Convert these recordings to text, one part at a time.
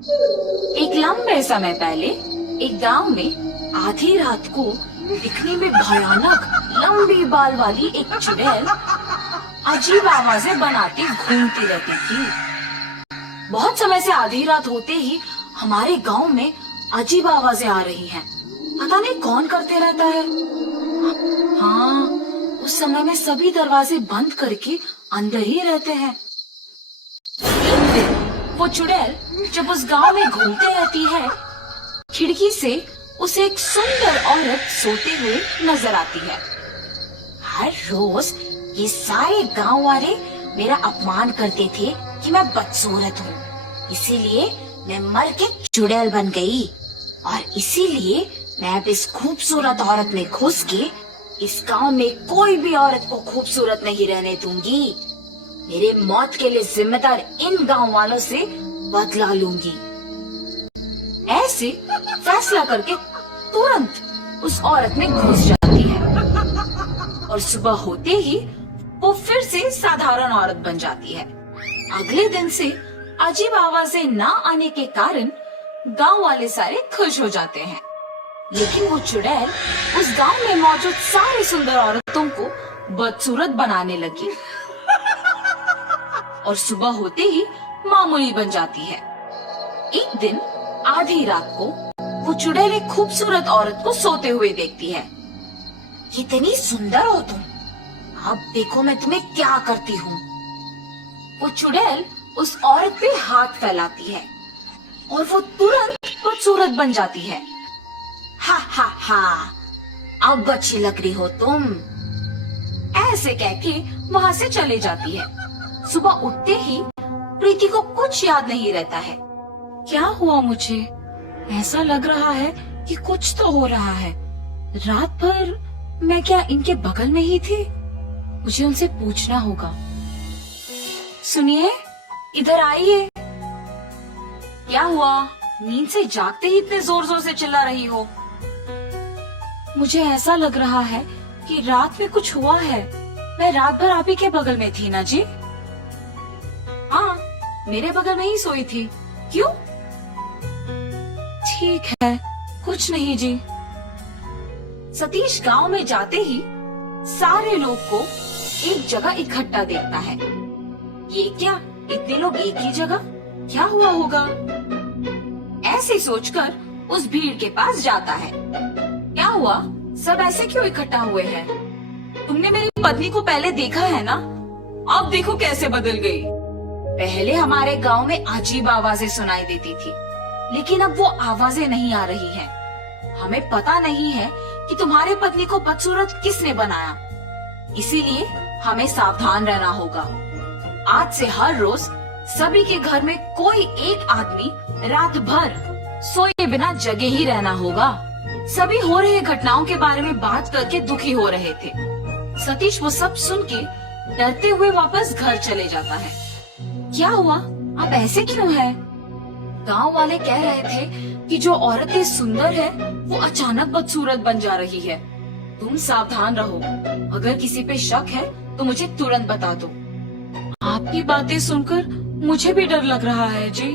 एक लंबे समय पहले एक गांव में आधी रात को दिखने में भयानक लंबी बाल वाली एक चुड़ैल अजीब आवाजें बनाती घूमती रहती थी। बहुत समय से आधी रात होते ही हमारे गांव में अजीब आवाजें आ रही हैं। पता नहीं कौन करते रहता है। हाँ, उस समय में सभी दरवाजे बंद करके अंदर ही रहते हैं। एक दिन वो चुड़ैल जब उस गांव में घूमते रहती है, खिड़की से उसे एक सुंदर औरत सोते हुए नजर आती है। हर रोज ये सारे गांव वाले मेरा अपमान करते थे कि मैं बदसूरत हूँ, इसीलिए मैं मर के चुड़ैल बन गई और इसीलिए मैं अब इस खूबसूरत औरत में घुस के इस गांव में कोई भी औरत को खूबसूरत नहीं रहने दूंगी। मेरे मौत के लिए जिम्मेदार इन गांव वालों से बदला लूंगी। ऐसे फैसला करके तुरंत उस औरत में घुस जाती है और सुबह होते ही वो फिर से साधारण औरत बन जाती है। अगले दिन से अजीब आवाजें न आने के कारण गांव वाले सारे खुश हो जाते हैं। लेकिन वो चुड़ैल उस गांव में मौजूद सारी सुंदर औरतों को बदसूरत बनाने लगी और सुबह होते ही मामूली बन जाती है। एक दिन आधी रात को वो चुड़ैल एक खूबसूरत औरत को सोते हुए देखती है। कितनी सुंदर हो तुम, अब देखो मैं तुम्हें क्या करती हूँ। वो चुड़ैल उस औरत पे हाथ फैलाती है और वो तुरंत खूबसूरत बन जाती है। हा हा हा, अब अच्छी लग रही हो तुम, ऐसे कह के वहाँ से चले जाती है। सुबह उठते ही प्रीति को कुछ याद नहीं रहता है। क्या हुआ मुझे? ऐसा लग रहा है कि कुछ तो हो रहा है। रात भर मैं क्या इनके बगल में ही थी? मुझे उनसे पूछना होगा। सुनिए, इधर आइए। क्या हुआ? नींद से जागते ही इतने जोर जोर से चिल्ला रही हो? मुझे ऐसा लग रहा है कि रात में कुछ हुआ है। मैं रात भर आप ही के बगल में थी ना जी? हाँ, मेरे बगल में ही सोई थी। क्यों? ठीक है, कुछ नहीं जी। सतीश गांव में जाते ही सारे लोग को एक जगह इकट्ठा देखता है। ये क्या, इतने लोग एक ही जगह? क्या हुआ होगा? ऐसे सोचकर उस भीड़ के पास जाता है। क्या हुआ? सब ऐसे क्यों इकट्ठा हुए हैं? तुमने मेरी पत्नी को पहले देखा है ना? अब देखो कैसे बदल गई। पहले हमारे गांव में अजीब आवाजें सुनाई देती थी, लेकिन अब वो आवाजें नहीं आ रही हैं। हमें पता नहीं है कि तुम्हारे पत्नी को बदसूरत किसने बनाया, इसीलिए हमें सावधान रहना होगा। आज से हर रोज सभी के घर में कोई एक आदमी रात भर सोए बिना जगे ही रहना होगा। सभी हो रहे घटनाओं के बारे में बात करके दुखी हो रहे थे। सतीश वो सब सुन के डरते हुए वापस घर चले जाता है। क्या हुआ? आप ऐसे क्यों हैं? गांव वाले कह रहे थे कि जो औरतें सुंदर है वो अचानक बदसूरत बन जा रही है। तुम सावधान रहो, अगर किसी पे शक है तो मुझे तुरंत बता दो। आपकी बातें सुनकर मुझे भी डर लग रहा है जी।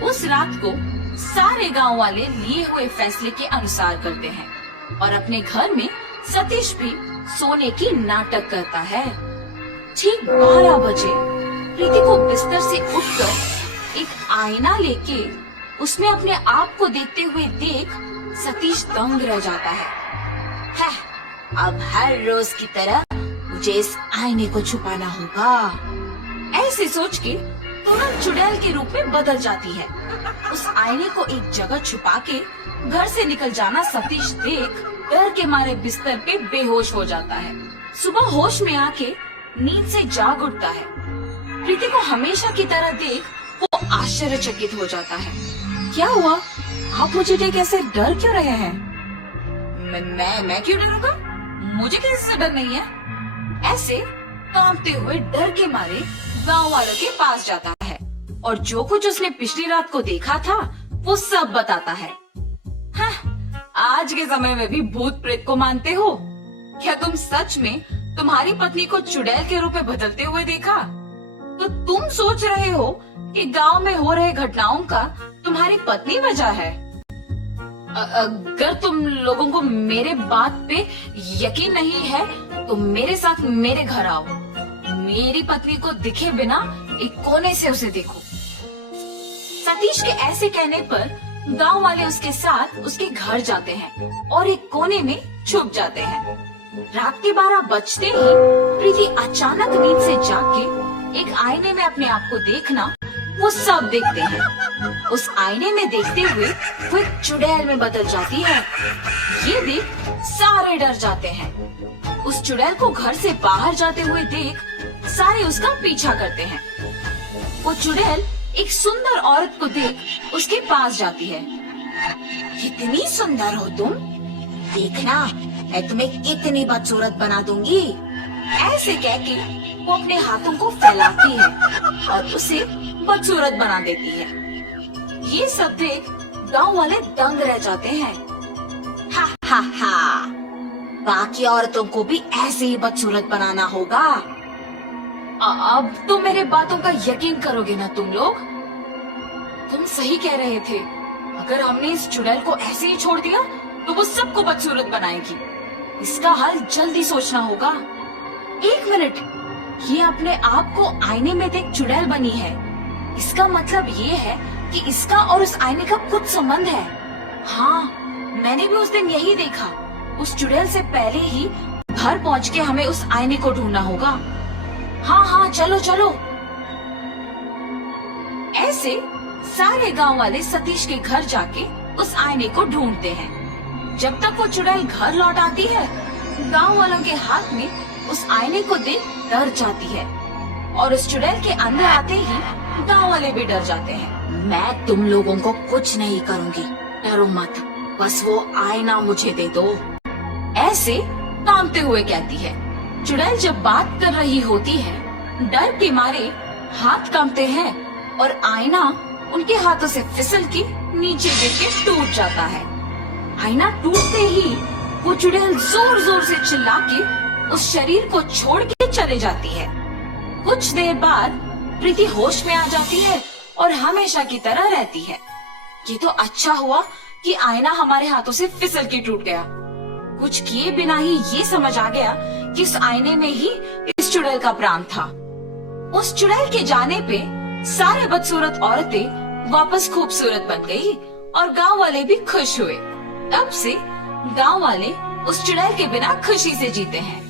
उस रात को सारे गांव वाले लिए हुए फैसले के अनुसार करते हैं और अपने घर में सतीश भी सोने की नाटक करता है। ठीक 12 बजे प्रीति को बिस्तर से उठकर एक आईना लेके उसमें अपने आप को देखते हुए देख सतीश दंग रह जाता है। अब हर रोज की तरह मुझे इस आईने को छुपाना होगा। ऐसे सोच के तुरंत चुड़ैल के रूप में बदल जाती है। उस आईने को एक जगह छुपा के घर से निकल जाना सतीश देख डर के मारे बिस्तर पे बेहोश हो जाता है। सुबह होश में आके नींद से जाग उठता है। प्रीति को हमेशा की तरह देख वो आश्चर्यचकित हो जाता है। क्या हुआ? आप मुझे देख ऐसे डर क्यों रहे हैं? मैं क्यों डरूंगा? मुझे किसी से डर नहीं है। ऐसे कांपते हुए डर के मारे गांव वालों के पास जाता है और जो कुछ उसने पिछली रात को देखा था वो सब बताता है। हाँ, आज के समय में भी भूत प्रेत को मानते हो? क्या तुम सच में तुम्हारी पत्नी को चुड़ैल के रूप में बदलते हुए देखा? तो तुम सोच रहे हो कि गांव में हो रहे घटनाओं का तुम्हारी पत्नी वजह है। अगर तुम लोगों को मेरे बात पे यकीन नहीं है तो मेरे साथ मेरे घर आओ। मेरी पत्नी को दिखे बिना एक कोने से उसे देखो। सतीश के ऐसे कहने पर गांव वाले उसके साथ उसके घर जाते हैं और एक कोने में छुप जाते हैं। रात के 12 बजते ही प्रीति अचानक नींद से जाग के एक आईने में अपने आप को देखना वो सब देखते हैं। उस आईने में देखते हुए वो एक चुड़ैल में बदल जाती है। ये देख सारे डर जाते हैं। उस चुड़ैल को घर से बाहर जाते हुए देख सारे उसका पीछा करते हैं। वो चुड़ैल एक सुंदर औरत को देख उसके पास जाती है। कितनी सुंदर हो तुम, देखना मैं तुम्हें कितनी बदसूरत बना दूंगी। ऐसे कह के वो अपने हाथों को फैलाती है और उसे बदसूरत बना देती है। ये सब देख गांव वाले दंग रह जाते हैं। हा हा हा, बाकी औरतों को भी ऐसे ही बदसूरत बनाना होगा। अब तो मेरे बातों का यकीन करोगे ना तुम लोग? तुम सही कह रहे थे। अगर हमने इस चुड़ैल को ऐसे ही छोड़ दिया तो वो सबको बदसूरत बनाएगी। इसका हल जल्दी सोचना होगा। एक मिनट, ये अपने आप को आईने में देख चुड़ैल बनी है। इसका मतलब ये है कि इसका और उस आईने का कुछ संबंध है। हाँ, मैंने भी उस दिन यही देखा। उस चुड़ैल से पहले ही घर पहुँच के हमें उस आईने को ढूंढना होगा। हाँ हाँ, चलो चलो। ऐसे सारे गांव वाले सतीश के घर जाके उस आईने को ढूंढते हैं। जब तक वो चुड़ैल घर लौट आती है, गांव वालों के हाथ में उस आईने को देख डर जाती है और उस चुड़ैल के अंदर आते ही गांव वाले भी डर जाते हैं। मैं तुम लोगों को कुछ नहीं करूंगी, डरो मत, बस वो आईना मुझे दे दो। ऐसे कांपते हुए कहती है। चुड़ैल जब बात कर रही होती है, डर के मारे हाथ कांपते हैं और आईना उनके हाथों से फिसल के नीचे गिर के टूट जाता है। आईना टूटते ही वो चुड़ैल जोर जोर से चिल्ला के उस शरीर को छोड़ के चले जाती है। कुछ देर बाद प्रीति होश में आ जाती है और हमेशा की तरह रहती है। ये तो अच्छा हुआ कि आईना हमारे हाथों से फिसल के टूट गया। कुछ किए बिना ही ये समझ आ गया कि उस आईने में ही इस चुड़ैल का प्राण था। उस चुड़ैल के जाने पे सारे बदसूरत औरतें वापस खूबसूरत बन गई और गांव वाले भी खुश हुए। तब से गांव वाले उस चुड़ैल के बिना खुशी से जीते हैं।